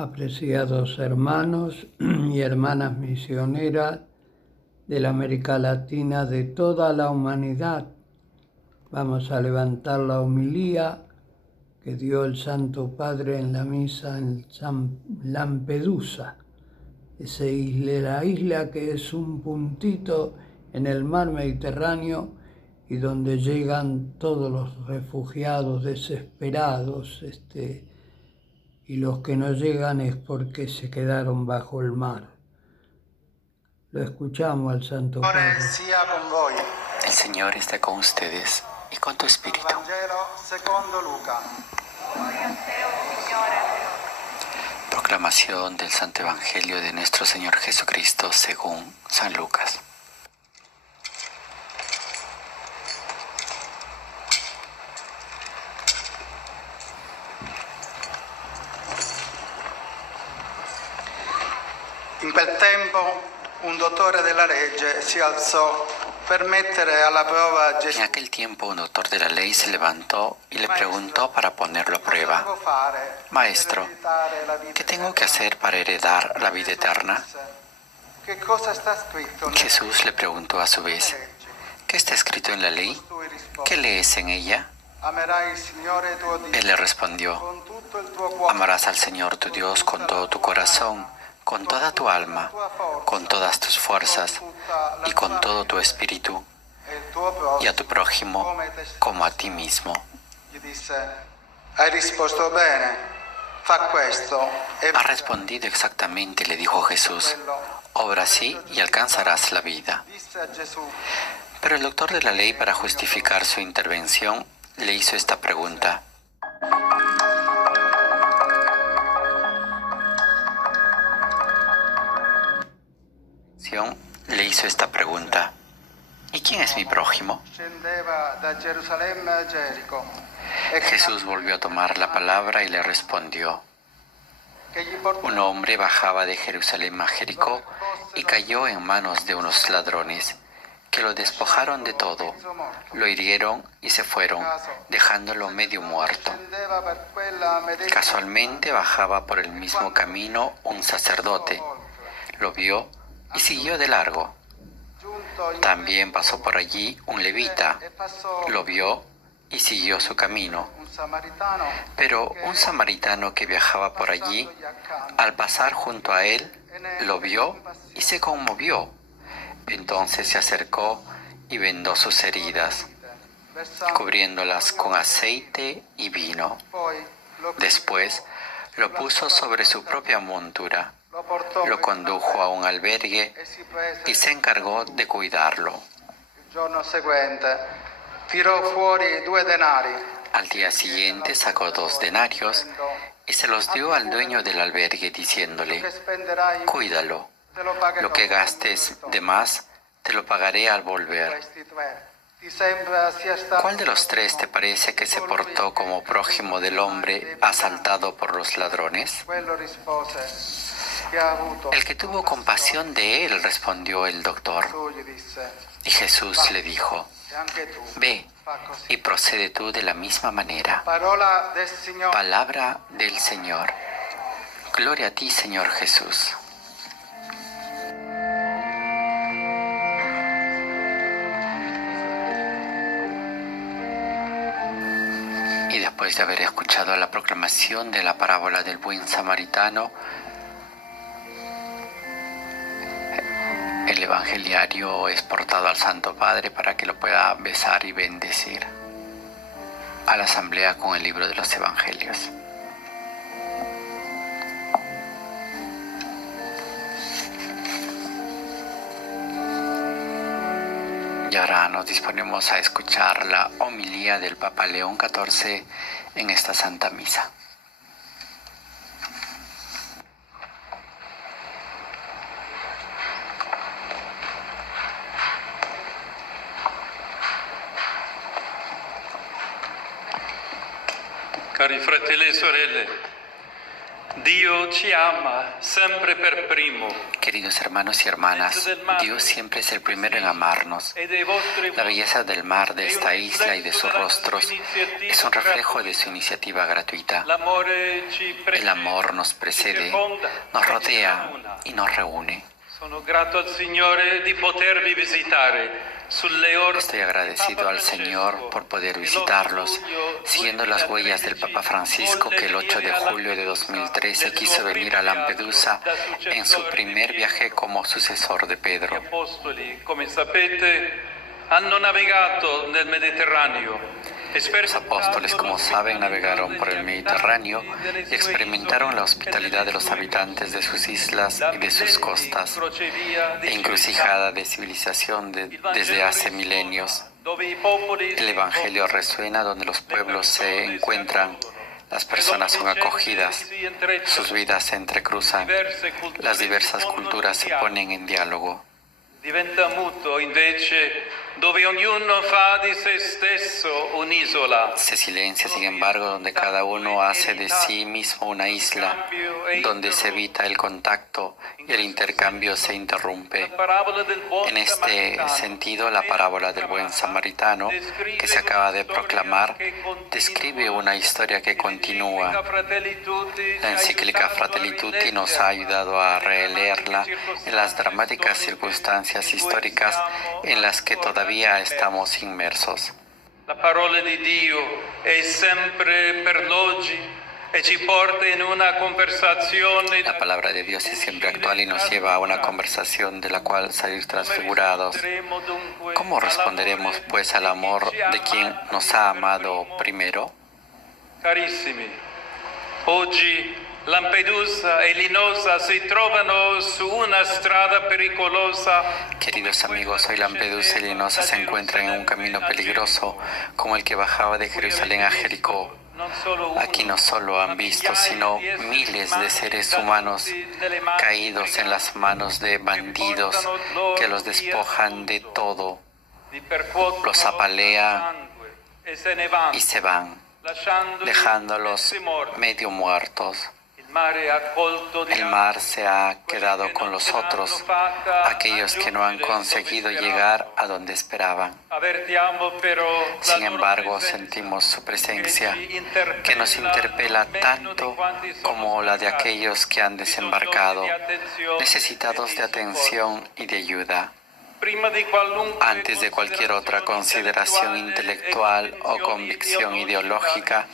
Apreciados hermanos y hermanas misioneras de la América Latina, de toda la humanidad, vamos a levantar la homilía que dio el Santo Padre en la misa en Lampedusa, la isla que es un puntito en el mar Mediterráneo y donde llegan todos los refugiados desesperados, y los que no llegan es porque se quedaron bajo el mar. Lo escuchamos al Santo Padre. El Señor está con ustedes y con tu espíritu. Proclamación del Santo Evangelio de nuestro Señor Jesucristo según San Lucas. In quel tempo un dottore della legge si alzò per mettere alla prova a Gesù. En aquel tiempo un doctor de la ley se levantó y le preguntó para ponerlo a prueba: Maestro, ¿qué tengo que hacer para heredar la vida eterna? Jesús le preguntó a su vez: ¿qué está escrito en la ley? ¿Qué lees en ella? Él le respondió: amarás al Señor tu Dios con todo tu corazón, con toda tu alma, con todas tus fuerzas y con todo tu espíritu, y a tu prójimo como a ti mismo. Has respondido exactamente, le dijo Jesús. Obra así y alcanzarás la vida. Pero el doctor de la ley, para justificar su intervención, le hizo esta pregunta: ¿y quién es mi prójimo? Jesús volvió a tomar la palabra y le respondió: un hombre bajaba de Jerusalén a Jericó y cayó en manos de unos ladrones, que lo despojaron de todo, lo hirieron y se fueron, dejándolo medio muerto. Casualmente bajaba por el mismo camino un sacerdote, lo vio y siguió de largo. También pasó por allí un levita, lo vio y siguió su camino. Pero un samaritano que viajaba por allí, al pasar junto a él, lo vio y se conmovió. Entonces se acercó y vendó sus heridas, cubriéndolas con aceite y vino. Después lo puso sobre su propia montura, lo condujo a un albergue y se encargó de cuidarlo. Al día siguiente sacó 2 denarios y se los dio al dueño del albergue, diciéndole: cuídalo, lo que gastes de más te lo pagaré al volver. ¿Cuál de los 3 te parece que se portó como prójimo del hombre asaltado por los ladrones? El que tuvo compasión de él, respondió el doctor. Y Jesús le dijo: ve y procede tú de la misma manera. Palabra del Señor. Gloria a ti, Señor Jesús. Y después de haber escuchado la proclamación de la parábola del buen samaritano, el evangeliario es portado al Santo Padre para que lo pueda besar y bendecir a la asamblea con el libro de los Evangelios. Y ahora nos disponemos a escuchar la homilía del Papa León XIV en esta Santa Misa. Cari fratelli e sorelle, Dio ci ama sempre per primo. Queridos hermanos y hermanas, Dios siempre es el primero en amarnos. E dei vostri La belleza del mar, de esta isla y de sus rostros es un reflejo de su iniciativa gratuita. L'amore ci El precede, amor nos ci precede, circonda, nos e ci rodea accomuna. y nos reúne. Sono grato al Signore di potervi visitare sulle orme. Estoy agradecido al Señor por poder visitarlos, siguiendo las huellas del Papa Francisco, que el 8 de julio de 2013 quiso venir a Lampedusa en su primer viaje como sucesor de Gli Pedro. apostoli, come sapete, hanno navigato nel Mediterraneo. Los apóstoles, como saben, navegaron por el Mediterráneo y experimentaron la hospitalidad de los habitantes de sus islas y de sus costas, encrucijada de civilización desde hace milenios. El Evangelio resuena donde los pueblos se encuentran, las personas son acogidas, sus vidas se entrecruzan, las diversas culturas se ponen en diálogo. Diventa muto invece dove ognuno fa di se stesso un'isola. Se silencia, sin embargo, donde cada uno hace de sí mismo una isla, donde se evita el contacto y el intercambio se interrumpe. En este sentido, la parábola del buen samaritano, que se acaba de proclamar, describe una historia que continúa. La encíclica Fratelli Tutti nos ha ayudado a releerla en las dramáticas circunstancias históricas en las que todavía estamos inmersos. La parola di Dio è sempre per l'oggi e ci porta in una conversazione. La palabra de Dios es siempre actual y nos lleva a una conversación de la cual salir transfigurados. ¿Cómo responderemos pues al amor de quien nos ha amado primero? Carissimi, oggi Lampedusa e Linosa si trovano su una strada pericolosa. Queridos amigos, hoy Lampedusa y Linosa se encuentran en un camino peligroso como el que bajaba de Jerusalén a Jericó. Aquí no solo han visto, sino miles de seres humanos caídos en las manos de bandidos que los despojan de todo, los apalean y se van, dejándolos medio muertos. El mar se ha quedado con los otros, aquellos que no han conseguido llegar a donde esperaban. Sin embargo, sentimos su presencia, que nos interpela tanto como la de aquellos que han desembarcado, necesitados de atención y de ayuda. Antes de cualquier otra consideración intelectual o convicción ideológica,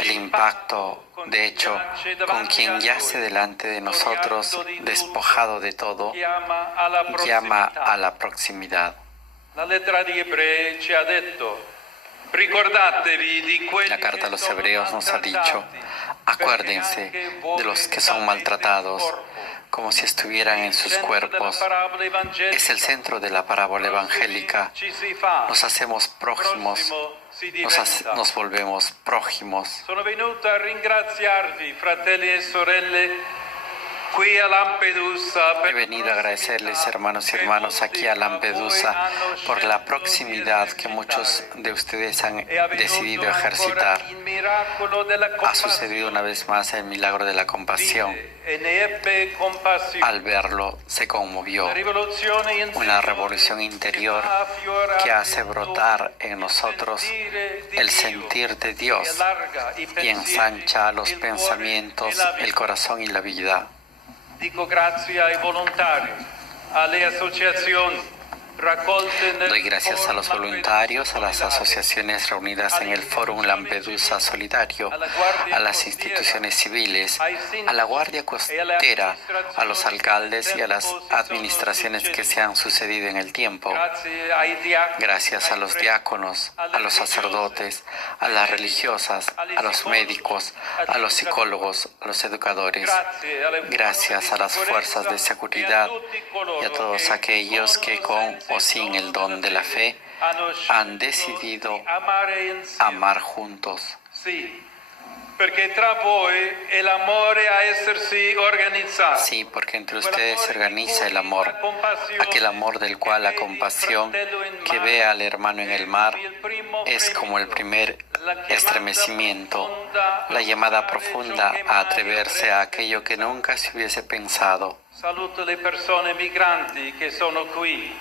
el impacto, de hecho, con quien yace delante de nosotros, despojado de todo, llama a la proximidad. La lettera di Ebrei ci ha detto: ricordatevi di quelli La carta a los che hebreos sono nos ha dicho, acuérdense de los que son maltratados, como si estuvieran en sus cuerpos. Es el centro de la parábola evangélica. Nos hacemos prójimos, nos volvemos prójimos. Sono venuto a ringraziarvi, fratelli e sorelle, qui a Lampedusa. He venido a agradecerles, hermanos y hermanas, aquí a Lampedusa por la proximidad que muchos de ustedes han decidido ejercitar. Ha sucedido una vez más el milagro de la compasión. Al verlo, se conmovió. Una revolución interior que hace brotar en nosotros el sentir de Dios y ensancha los pensamientos, el corazón y la vida. Dico grazie ai volontari, alle associazioni raccolte nel Doy gracias a los voluntarios, a las asociaciones reunidas en el Fórum Lampedusa Solidario, a las instituciones civiles, a la Guardia Costera, a los alcaldes y a las administraciones que se han sucedido en el tiempo. grazie ai diaconi, Gracias a los diáconos, a los sacerdotes, a las religiosas, a los médicos, a los psicólogos, a los educadores. Gracias a las fuerzas de seguridad y a todos aquellos que con o sin el don de la fe han decidido amar juntos. Sì, perché tra voi è l'amore a essersi organizzato. Sí, porque entre ustedes se organiza el amor, aquel amor del cual la compasión que ve al hermano en el mar es como el primer estremecimiento, la llamada profunda a atreverse a aquello que nunca se hubiese pensado. Saluto le persone migranti che sono qui.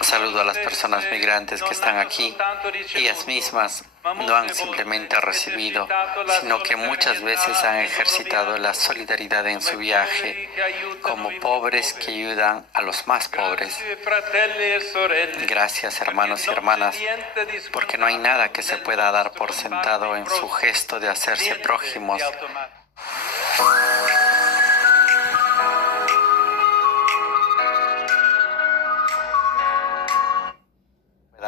Saludo a las personas migrantes que están aquí. Ellas mismas no han simplemente recibido, sino que muchas veces han ejercitado la solidaridad en su viaje, como pobres que ayudan a los más pobres. Gracias, hermanos y hermanas, porque no hay nada que se pueda dar por sentado en su gesto de hacerse prójimos.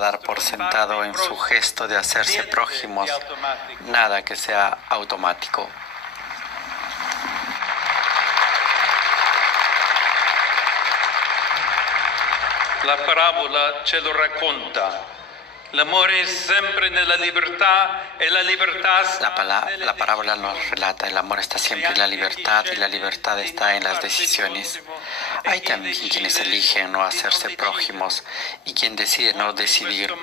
Dar por sentado en su gesto de hacerse prójimos, nada que sea automático. La parábola ce lo racconta. L'amore è sempre nella libertà e la libertà La parábola nos relata, el amor está siempre en la libertad y la libertad está en las decisiones. Hay también quienes eligen no hacerse prójimos y quien decide no decidir.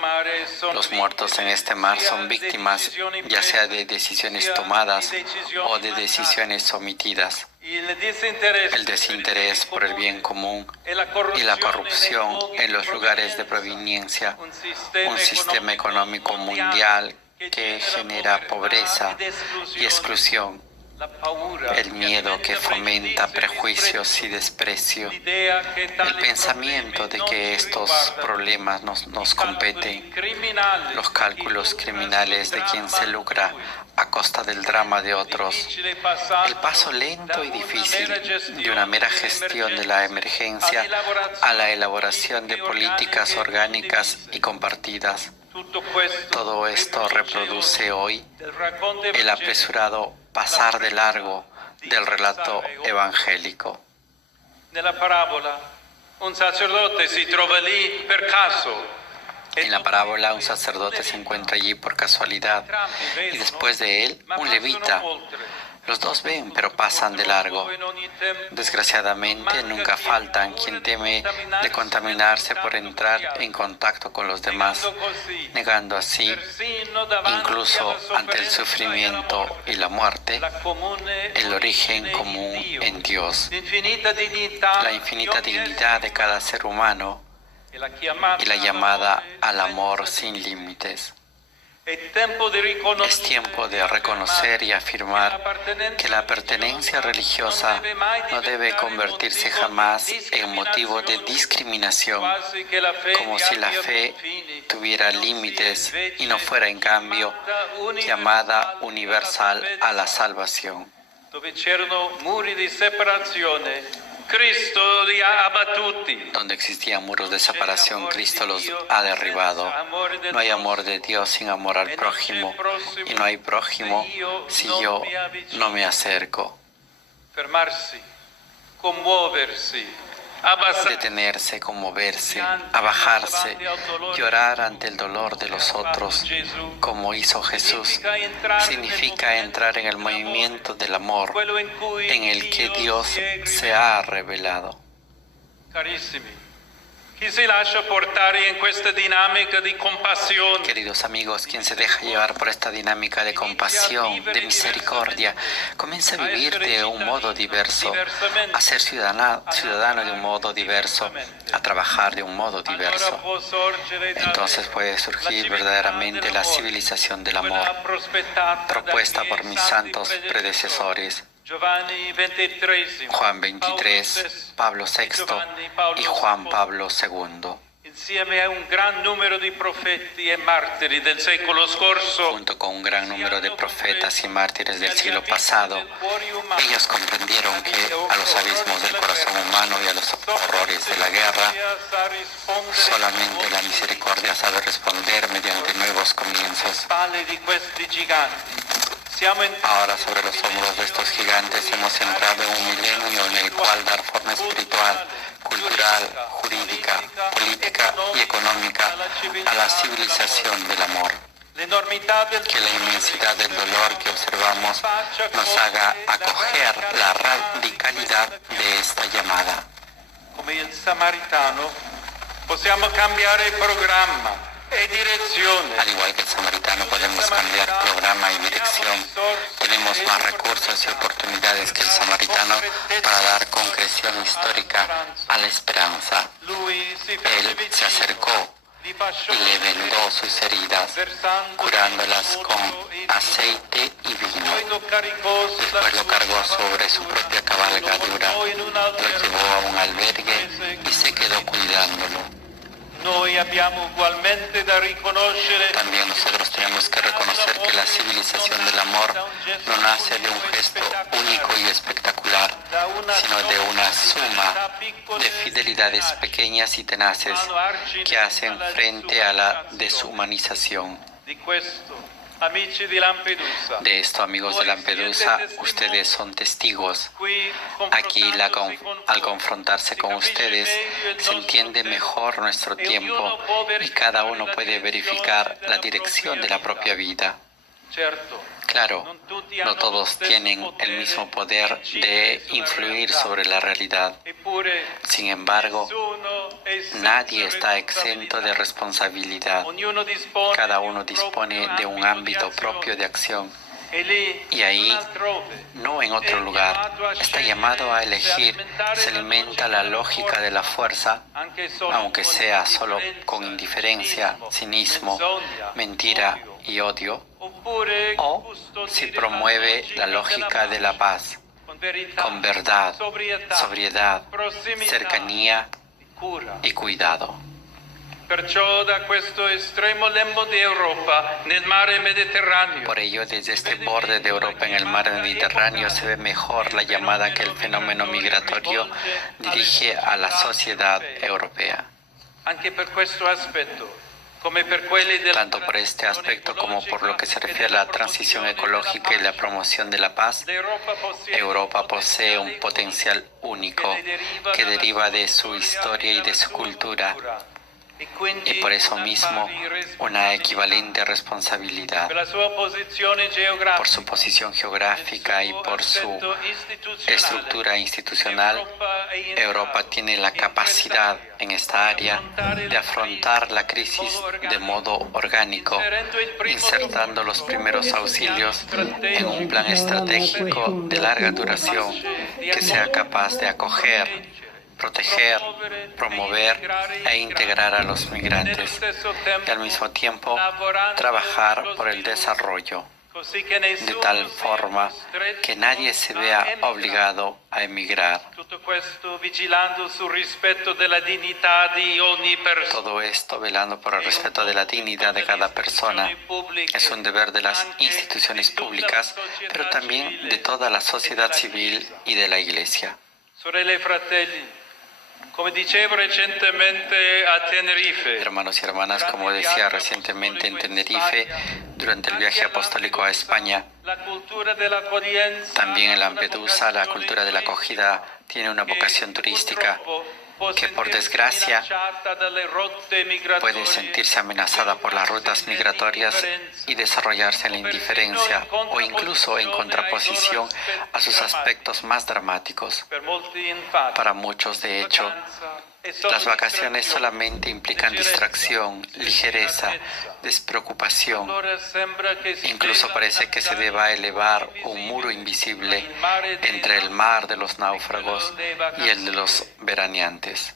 Los muertos en este mar son víctimas ya sea de decisiones tomadas o de decisiones omitidas. El desinterés por el bien común y la corrupción en los lugares de proveniencia, un sistema económico mundial que genera pobreza y exclusión, el miedo que fomenta prejuicios y desprecio, el pensamiento de que estos problemas nos competen, los cálculos criminales de quien se lucra a costa del drama de otros, el paso lento y difícil de una mera gestión de la emergencia a la elaboración de políticas orgánicas y compartidas. Todo esto reproduce hoy el apresurado pasar de largo del relato evangélico. Nella parabola, un sacerdote si trova lì per caso. En la parábola, un sacerdote se encuentra allí por casualidad y después de él, un levita. Los dos ven, pero pasan de largo. Desgraciadamente, nunca faltan quien teme de contaminarse por entrar en contacto con los demás, negando así, incluso ante el sufrimiento y la muerte, el origen común en Dios. La infinita dignidad de cada ser humano y la llamada al amor sin límites. Es tiempo de reconocer y afirmar que la pertenencia religiosa no debe convertirse jamás en motivo de discriminación, como si la fe tuviera límites y no fuera en cambio llamada universal a la salvación. Cristo li ha abbattuti. Donde existían muros de separación, Cristo los ha derribado. No hay amor de Dios sin amor al prójimo, y no hay prójimo si yo no me acerco. Fermarsi, commuoversi, Detenerse, conmoverse, abajarse, llorar ante el dolor de los otros, como hizo Jesús, significa entrar en el movimiento del amor en el que Dios se ha revelado. Carissimi, chi si lascia portare in questa dinamica di compassione. Queridos amigos, quien se deja llevar por esta dinámica de compasión, de misericordia, comienza a vivir de un modo diverso, a ser ciudadano de un modo diverso, a trabajar de un modo diverso. Entonces puede surgir verdaderamente la civilización del amor, propuesta por mis santos predecesores. Juan 23, Pablo VI y Juan Pablo II. Insieme a un gran numero di profeti e martiri del secolo scorso, junto con un gran número de profetas y mártires del siglo pasado, ellos comprendieron que a los abismos del corazón humano y a los horrores de la guerra, solamente la misericordia sabe responder mediante nuevos comienzos. Ahora, sobre los hombros de estos gigantes, hemos entrado en un milenio en el cual dar forma espiritual, cultural, jurídica, política y económica a la civilización del amor. Que la inmensidad del dolor que observamos nos haga acoger la radicalidad de esta llamada. Come il samaritano, possiamo cambiare il programma, e direzione. Al igual que el samaritano podemos cambiar programa y dirección. Tenemos más recursos y oportunidades que el samaritano para dar concreción histórica a la esperanza. Él se acercó y le vendó sus heridas, curándolas con aceite y vino. Después lo cargó sobre su propia cabalgadura, lo llevó a un albergue y se quedó cuidándolo. También nosotros tenemos que reconocer que la civilización del amor no nace de un gesto único y espectacular, sino de una suma de fidelidades pequeñas y tenaces que hacen frente a la deshumanización. De esto, amigos de Lampedusa, ustedes son testigos. Aquí, al confrontarse con ustedes, se entiende mejor nuestro tiempo y cada uno puede verificar la dirección de la propia vida. Claro, no todos tienen el mismo poder de influir sobre la realidad. Sin embargo, nadie está exento de responsabilidad. Cada uno dispone de un ámbito propio de acción. Y ahí, no en otro lugar, está llamado a elegir, se alimenta la lógica de la fuerza, aunque sea solo con indiferencia, cinismo, mentira y odio, o si promueve la lógica de la paz, con verdad, sobriedad, cercanía y cuidado. Por ello, desde este borde de Europa en el mar Mediterráneo se ve mejor la llamada que el fenómeno migratorio dirige a la sociedad europea. Tanto por este aspecto como por lo que se refiere a la transición ecológica y la promoción de la paz, Europa posee un potencial único que deriva de su historia y de su cultura, y por eso mismo una equivalente responsabilidad. Por su posición geográfica y por su estructura institucional, Europa tiene la capacidad en esta área de afrontar la crisis de modo orgánico, insertando los primeros auxilios en un plan estratégico de larga duración que sea capaz de acoger, proteger, promover e integrar a los migrantes y al mismo tiempo trabajar por el desarrollo, de tal forma que nadie se vea obligado a emigrar. Todo esto velando por el respeto de la dignidad de cada persona. Es un deber de las instituciones públicas, pero también de toda la sociedad civil y de la Iglesia. Hermanos y hermanas, como decía recientemente en Tenerife, durante el viaje apostólico a España, también en Lampedusa, la cultura de la acogida tiene una vocación turística que, por desgracia, puede sentirse amenazada por las rutas migratorias y desarrollarse en la indiferencia o incluso en contraposición a sus aspectos más dramáticos. Para muchos, de hecho, las vacaciones solamente implican distracción, ligereza, despreocupación. Incluso parece que se deba elevar un muro invisible entre el mar de los náufragos y el de los veraneantes.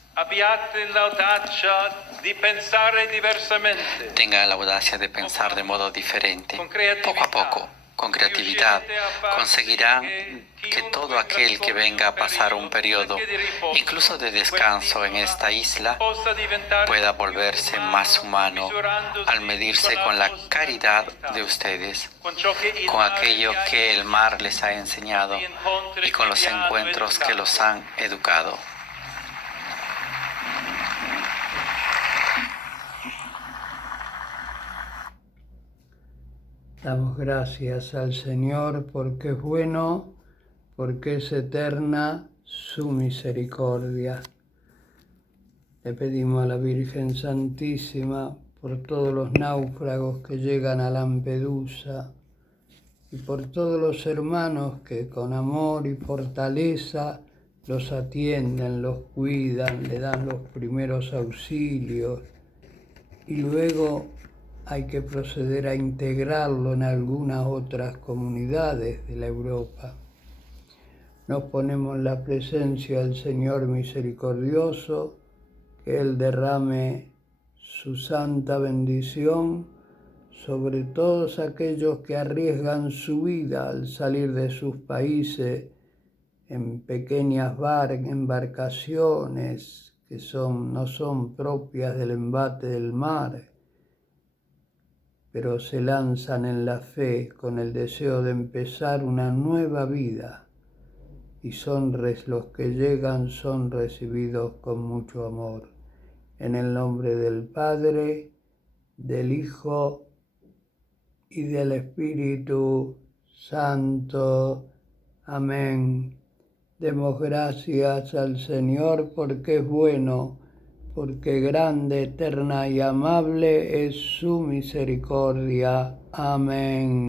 Tengan la audacia de pensar de modo diferente. Poco a poco, con creatividad, conseguirán que todo aquel que venga a pasar un periodo, incluso de descanso en esta isla, pueda volverse más humano al medirse con la caridad de ustedes, con aquello que el mar les ha enseñado y con los encuentros que los han educado. Damos gracias al Señor porque es bueno, porque es eterna su misericordia. Le pedimos a la Virgen Santísima por todos los náufragos que llegan a Lampedusa y por todos los hermanos que con amor y fortaleza los atienden, los cuidan, le dan los primeros auxilios y luego hay que proceder a integrarlo en algunas otras comunidades de la Europa. Nos ponemos en la presencia del Señor misericordioso, que Él derrame su santa bendición sobre todos aquellos que arriesgan su vida al salir de sus países en pequeñas embarcaciones que no son propias del embate del mar, pero se lanzan en la fe con el deseo de empezar una nueva vida, y los que llegan son recibidos con mucho amor. En el nombre del Padre, del Hijo y del Espíritu Santo. Amén. Demos gracias al Señor porque es bueno, porque grande, eterna y amable es su misericordia. Amén.